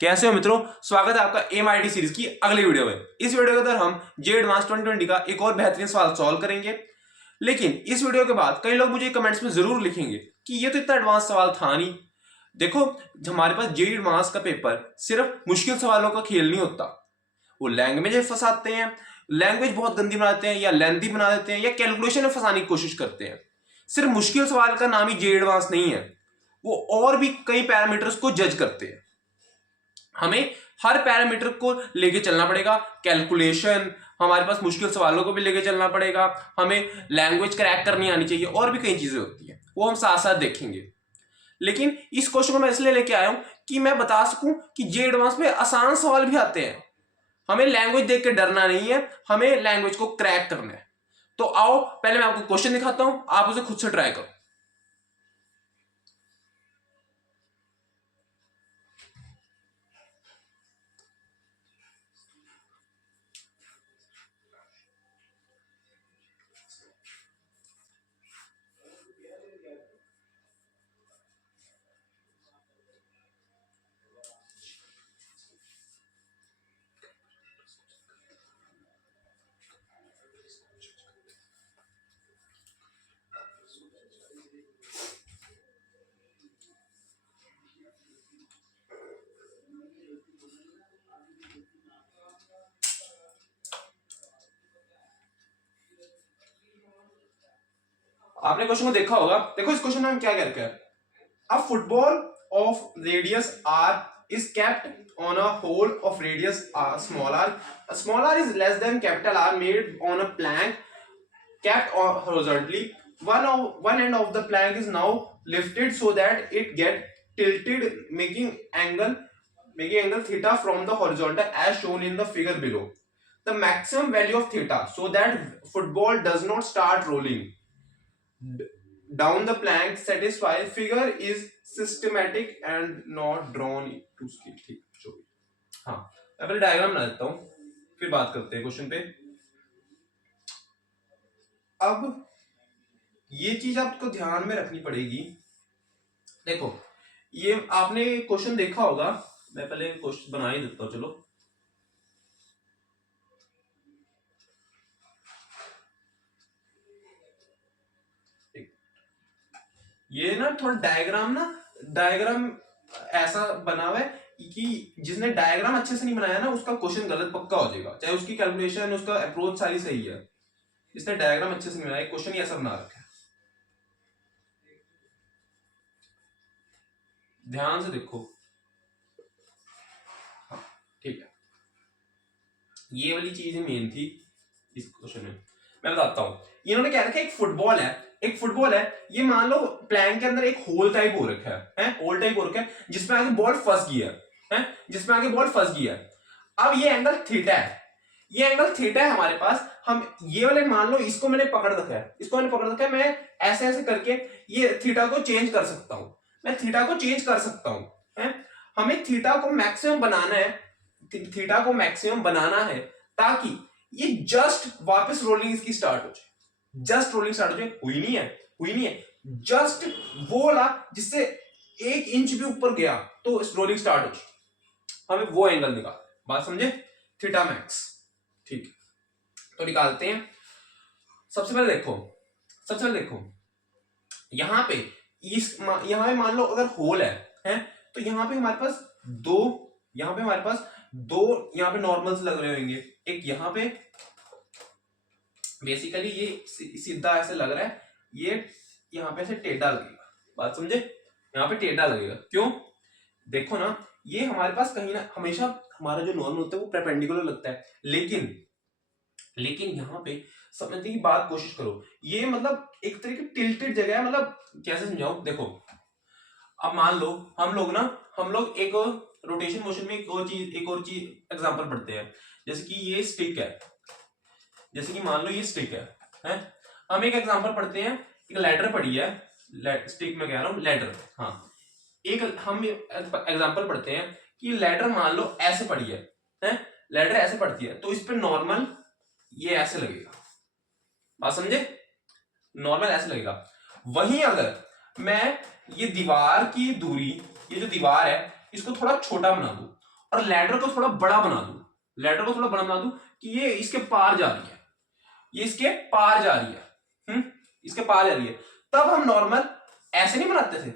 कैसे हो मित्रों, स्वागत है आपका एमआईटी सीरीज की अगली वीडियो में। इस वीडियो के अंदर हम जे एडवांस 2020 का एक और बेहतरीन सवाल सॉल्व करेंगे। लेकिन इस वीडियो के बाद कई लोग मुझे कमेंट्स में जरूर लिखेंगे कि ये तो इतना एडवांस सवाल था नहीं। देखो, हमारे पास जे एडवांस का पेपर सिर्फ मुश्किल सवालों का खेल नहीं होता। वो लैंग्वेज फंसाते हैं, लैंग्वेज बहुत गंदी बनाते हैं या लेंथी बना देते हैं या कैलकुलेशन में फंसाने की कोशिश करते हैं। सिर्फ मुश्किल सवाल का नाम ही जे एडवांस नहीं है, वो और भी कई पैरामीटर्स को जज करते हैं। हमें हर पैरामीटर को लेके चलना पड़ेगा। कैलकुलेशन, हमारे पास मुश्किल सवालों को भी लेके चलना पड़ेगा, हमें लैंग्वेज क्रैक करनी आनी चाहिए और भी कई चीजें होती हैं, वो हम साथ साथ देखेंगे। लेकिन इस क्वेश्चन को मैं इसलिए लेके आया हूं कि मैं बता सकूं कि जे एडवांस में आसान सवाल भी आते हैं। हमें लैंग्वेज देख के डरना नहीं है, हमें लैंग्वेज को क्रैक करना है। तो आओ पहले मैं आपको क्वेश्चन दिखाता हूं, आप उसे खुद से ट्राई करो। आपने क्वेश्चन को देखा होगा। देखो इस क्वेश्चन में हम क्या कह रखे हैं। A football of radius r is kept on a hole of radius r, small r. Small r is less than capital R, made on a plank kept horizontally. One end of the plank is now lifted so that it get tilted, making angle theta from the horizontal as shown in the figure below. The maximum value of theta so that football does not start rolling down the plank satisfy figure is systematic and not drawn to scale। ठीक, जो भी। हाँ, मैं पहले diagram बना देता हूं, फिर बात करते हैं क्वेश्चन पे। अब ये चीज आपको ध्यान में रखनी पड़ेगी। देखो, ये आपने क्वेश्चन देखा होगा, मैं पहले क्वेश्चन बना ही देता हूं। चलो, ये ना थोड़ा डायग्राम ऐसा बना हुआ है कि जिसने डायग्राम अच्छे से नहीं बनाया ना, उसका क्वेश्चन गलत पक्का हो जाएगा, चाहे उसकी कैलकुलेशन, उसका अप्रोच सारी सही है। इसने डायग्राम अच्छे से नहीं बनाया, क्वेश्चन ही ऐसा बना रखा है। ध्यान से देखो। हाँ, ठीक है, ये वाली चीज मेन थी इस क्वेश्चन में। मैं बताता हूं, इन्होंने क्या रखा है, एक फुटबॉल है, ये मान लो प्लैंक के अंदर एक होल टाइप हो रखा है, होल टाइप हो रखा है जिसमें आगे बॉल फंस गया है, जिसमें आगे बॉल फंस गया है। अब ये एंगल थीटा है, ये एंगल थीटा है हमारे पास। हम ये वाले मान लो, इसको मैंने पकड़ रखा है, मैं ऐसे ऐसे करके ये थीटा को चेंज कर सकता हूं, हमें थीटा को मैक्सिमम बनाना है, ताकि ये जस्ट वापस रोलिंग इसकी स्टार्ट हो जाए। हुई नहीं है, जस्ट वो ला जिससे 1 इंच भी ऊपर गया तो रोलिंग स्टार्ट हो जाए। हमें वो एंगल निकाल, बात समझे, थीटा मैक्स। ठीक है, तो निकालते हैं। सबसे पहले देखो यहां पे मान लो अगर होल है तो यहां पे हमारे पास दो यहां पे नॉर्मल्स लग रहे होंगे। एक यहां पे बेसिकली ये सीधा ऐसे लग रहा है, ये यहां पे ऐसे टेढ़ा लगेगा, बात समझे, यहां पे टेढ़ा लगेगा। क्यों? देखो ना, ये हमारे पास कहीं ना हमेशा हमारा जो नॉर्मल होता है वो परपेंडिकुलर लगता है, लेकिन यहां पे समझने की बात कोशिश करो। ये मतलब एक तरह की टिल्टेड जगह है, मतलब कैसे समझाऊं। देखो, अब मान लो हम लोग एक रोटेशन मोशन में एक और चीज एग्जांपल पढ़ते हैं। जैसे कि ये स्टिक है, मान लो ये स्टिक है। हम एक एग्जांपल पढ़ते हैं, एक लैडर पड़ी है, स्टिक में कह रहा हूं, लैडर। हाँ, एक हम एग्जांपल पढ़ते हैं कि लैडर मान लो ऐसे पड़ी है, लैडर ऐसे पड़ती है, तो इस पे नॉर्मल ये ऐसे लगेगा, बात समझे, नॉर्मल ऐसे लगेगा। वहीं अगर मैं ये दीवार की दूरी, ये जो दीवार है, इसको थोड़ा छोटा बना दूं और लैडर को थोड़ा बड़ा बना दूं, कि ये इसके पार जा रही है, ये इसके पार जा रही है, इसके पार जा रही है, तब हम नॉर्मल ऐसे नहीं बनाते थे,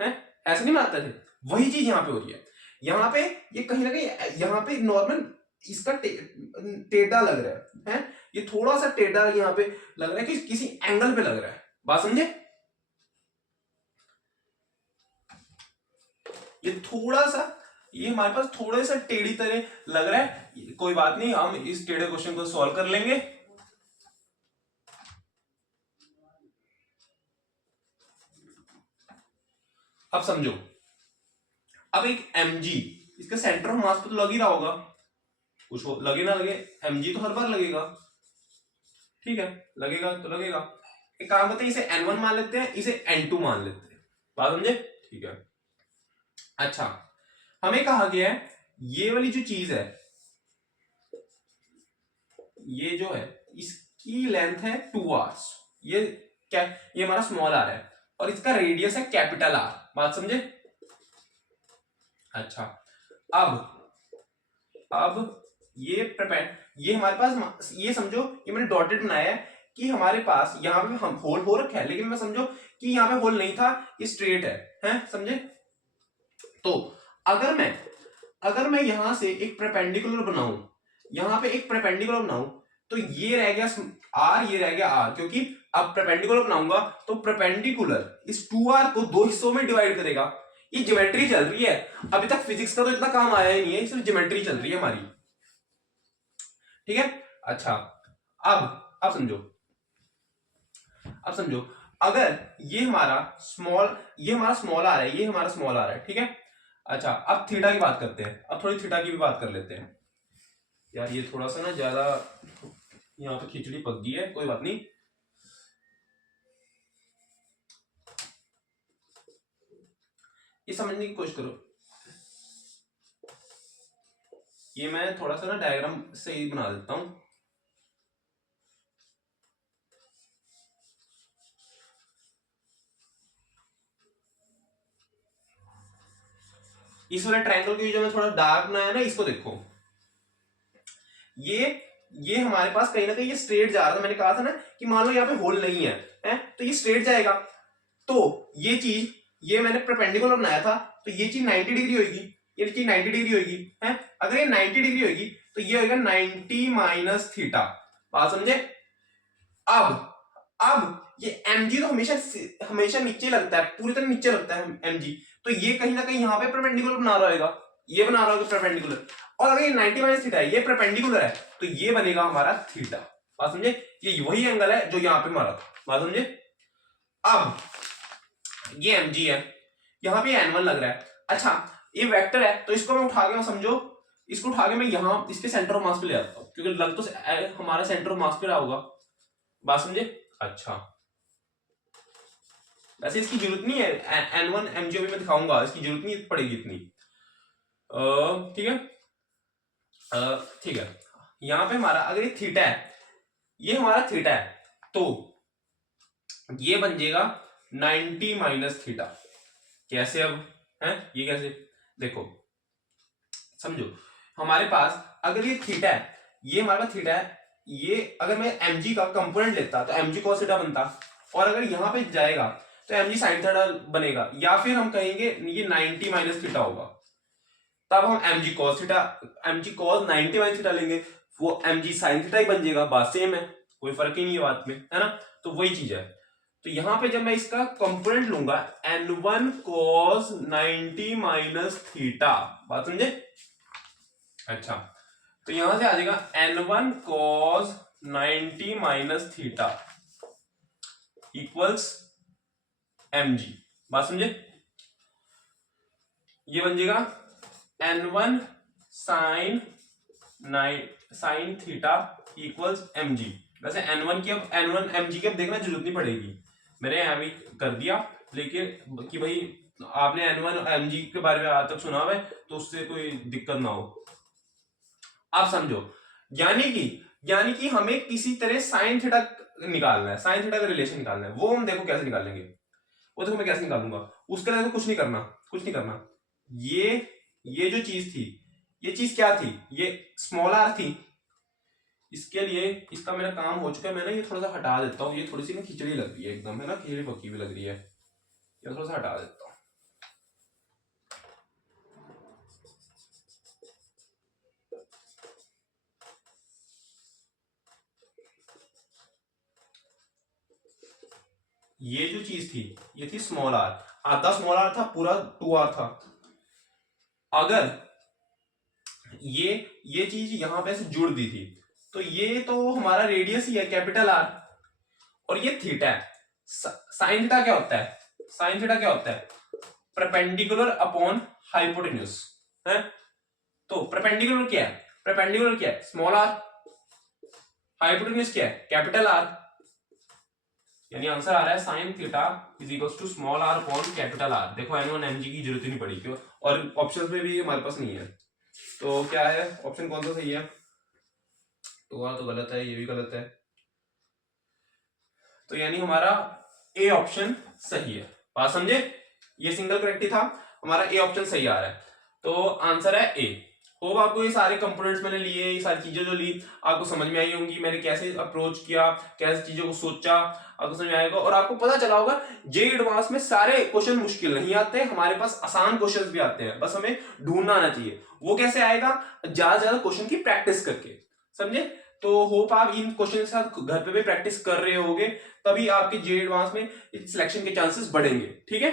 हैं, ऐसे नहीं बनाते थे। वही चीज यहां पे हो रही है। यहां पे ये कहीं ना कहीं यहां पे नॉर्मल इसका टेढ़ा लग रहा है, हैं? ये थोड़ा सा टेढ़ा यहां पे लग रहा है कि किसी एंगल पे लग रहा है। बात समझे? ये थोड़ा सा, ये हमारे पास थोड़े सा टेढ़ी तरह लग रहा है। कोई बात नहीं, हम इस टेढ़े क्वेश्चन को सॉल्व कर लेंगे। अब समझो, अब एक mg, इसका सेंटर ऑफ मास तो लग ही रहा होगा, कुछ लगे ना लगे, mg तो हर बार लगेगा, ठीक है, लगेगा तो लगेगा। एक काम करते हैं, इसे n1 मान लेते हैं, इसे n2 मान लेते हैं। बात समझे? ठीक है। अच्छा, हमें कहा गया है ये वाली जो चीज है, ये जो है इसकी लेंथ है 2r, ये क्या, ये हमारा स्मॉल r है और इसका रेडियस है कैपिटल R। बात समझे? अच्छा, अब ये हमारे पास, ये समझो, ये मैंने डॉटेड बनाया है कि हमारे पास यहाँ पे हम होल हो रखा है, लेकिन मैं समझो कि यहाँ पे होल नहीं था, ये स्ट्रेट है, समझे? तो अगर मैं यहां से एक परपेंडिकुलर बनाऊं, यहां पे एक परपेंडिकुलर बनाऊं, तो ये रह गया R, ये रह गया R, क्योंकि अब परपेंडिकुलर बनाऊंगा तो परपेंडिकुलर इस 2r को दो हिस्सों में डिवाइड करेगा। ये ज्योमेट्री चल रही है, अभी तक फिजिक्स का तो इतना काम आया ही नहीं है, सिर्फ ज्योमेट्री चल रही है हमारी, ठीक है। अच्छा, अब समझो, अगर ये हमारा स्मॉल r है, ये हमारा स्मॉल r है, ठीक है। अच्छा, अब थीटा की बात करते हैं, अब थोड़ी थीटा की भी बात कर लेते हैं। यार ये थोड़ा सा ना ज्यादा यहाँ पे खिचड़ी पक गई है, कोई बात नहीं। ये समझने की कोशिश करो, ये मैं थोड़ा सा ना डायग्राम सही बना देता हूं। इस वाले ट्रायंगल की जो मैं थोड़ा डार्क बनाया ना, इसको देखो, ये हमारे पास कहीं ना कहीं ये स्ट्रेट जा रहा था। मैंने कहा था ना कि मान लो यहाँ पे होल नहीं है, तो ये स्ट्रेट जाएगा, तो ये चीज, ये मैंने परपेंडिकुलर बनाया था, तो ये चीज 90 डिग्री होगी, ये चीज 90 डिग्री होगी, अगर ये 90 डिग्री होगी तो ये होगा 90 माइनस थीटा। बात समझे? अब ये mg तो हमेशा नीचे लगता है, पूरी तरह नीचे लगता है mg, तो ये कहीं ना कहीं यहाँ पे परपेंडिकुलर बना रहा होगा, ये बना रहा होगा परपेंडिकुलर, और अगर ये 90 माइनस थीटा है, ये परपेंडिकुलर है, तो ये बनेगा हमारा थीटा। बात समझे? ये वही एंगल है जो यहाँ पे मारा था। बात समझे? अब ये mg है, यहाँ पे n1 लग रहा है। अच्छा, ये वेक्टर है, तो इसको मैं उठा के, समझो इसको उठा के मैं यहाँ इसके सेंटर ऑफ मास पे ले आता हूँ, क्योंकि लग तो हमारा सेंटर ऑफ मास पे रहा होगा। बात समझे? अच्छा, वैसे इसकी जरूरत नहीं है, n1 mg अभी मैं दिखाऊंगा, इसकी जरूरत नहीं पड़ेगी इतनी, ठीक है, ठीक है। यहाँ पे हमारा अगर ये थीटा है, ये हमारा थीटा है, तो ये बन जाएगा 90 माइनस थीटा। कैसे अब है ये, कैसे देखो, समझो, हमारे पास अगर ये थीटा है, ये हमारे पास थीटा है, ये अगर मैं mg का कंपोनेंट लेता तो mg cos थीटा बनता, और अगर यहां पे जाएगा तो mg sin थीटा बनेगा, या फिर हम कहेंगे ये 90 माइनस थीटा होगा, तब हम mg cos 90 माइनस थीटा लेंगे, वो mg sin थीटा ही बन जाएगा। बात सेम है, कोई फर्क ही नहीं है बात में, है ना? तो वही चीज है। तो यहां पे जब मैं इसका कंपोनेंट लूंगा n1 cos 90 माइनस थीटा, बात समझे? अच्छा, तो यहां से आ जाएगा n1 cos 90 minus theta equals mg। बात समझे? ये बन जाएगा n1 sin theta equals mg। वैसे n1 mg की अब देखना जरूरत नहीं पड़ेगी, मैंने यहाँ भी कर दिया, लेकिन कि भाई आपने n1 mg के बारे में आज तक सुना है तो उससे कोई दिक्कत ना हो। आप समझो, यानी कि हमें किसी तरह साइन थीटा निकालना है, साइन थीटा का रिलेशन निकालना है। वो हम देखो कैसे निकालेंगे, वो देखो मैं कैसे निकालूंगा। उसके लिए तो कुछ नहीं करना, ये जो चीज थी ये चीज क्या थी, ये स्मॉल आर थी। इसके लिए इसका मेरा काम हो चुका है, मैं ना ये थोड़ा सा हटा देता हूँ, ये थोड़ी सी ना खिचड़ी लग रही है एकदम, है ना, खिचड़ी पकी हुई लग रही है, ये थोड़ा सा हटा देता हूँ। ये जो चीज थी ये थी स्मॉल आर, आधा स्मॉल आर था, पूरा 2r था। अगर ये चीज यहां पे से जुड़ दी थी तो ये तो हमारा रेडियस ही है कैपिटल आर, और ये थीटा है। साइन थीटा क्या होता है, साइन थीटा क्या होता है, परपेंडिकुलर अपॉन हाइपोटेन्यूज है। तो परपेंडिकुलर क्या है, परपेंडिकुलर क्या है, स्मॉल आर, हाइपोटेन्यूज क्या है, कैपिटल आर। यानी आंसर आ रहा है sine theta is equals to small R upon capital R. देखो N1 Mg की जरूरत ही नहीं पड़ी, क्यों, और ऑप्शंस में भी हमारे पास नहीं है। तो क्या है, ऑप्शन कौन सा सही है, तो गलत है, ये भी गलत है। तो यानी हमारा ए ऑप्शन सही है, बात समझे, ये सिंगल करेक्ट ही था, हमारा ए ऑप्शन सही आ रहा है। तो आंसर है ए। होप आपको ये सारे कंपोनेंट्स मैंने लिए, ये सारी चीजें जो ली आपको समझ में आई होंगी, मैंने कैसे अप्रोच किया, कैसे चीजों को सोचा, आपको समझ में आएगा। और आपको पता चला होगा जेईई एडवांस में सारे क्वेश्चन मुश्किल नहीं आते, हमारे पास आसान क्वेश्चन भी आते हैं, बस हमें ढूंढना आना चाहिए। वो कैसे आएगा, ज्यादा से ज्यादा क्वेश्चन की प्रैक्टिस करके, समझे। तो होप आप इन क्वेश्चन के साथ घर पे भी प्रैक्टिस कर रहे होगे, तभी आपके जेईई एडवांस में सिलेक्शन के चांसेस बढ़ेंगे, ठीक है।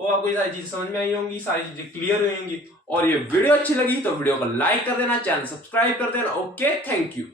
वो आपको ये सारी चीजें समझ में आई होंगी, सारी चीजें क्लियर हुई होंगी। और ये वीडियो अच्छी लगी तो वीडियो को लाइक कर देना, चैनल सब्सक्राइब कर देना। Okay, thank you.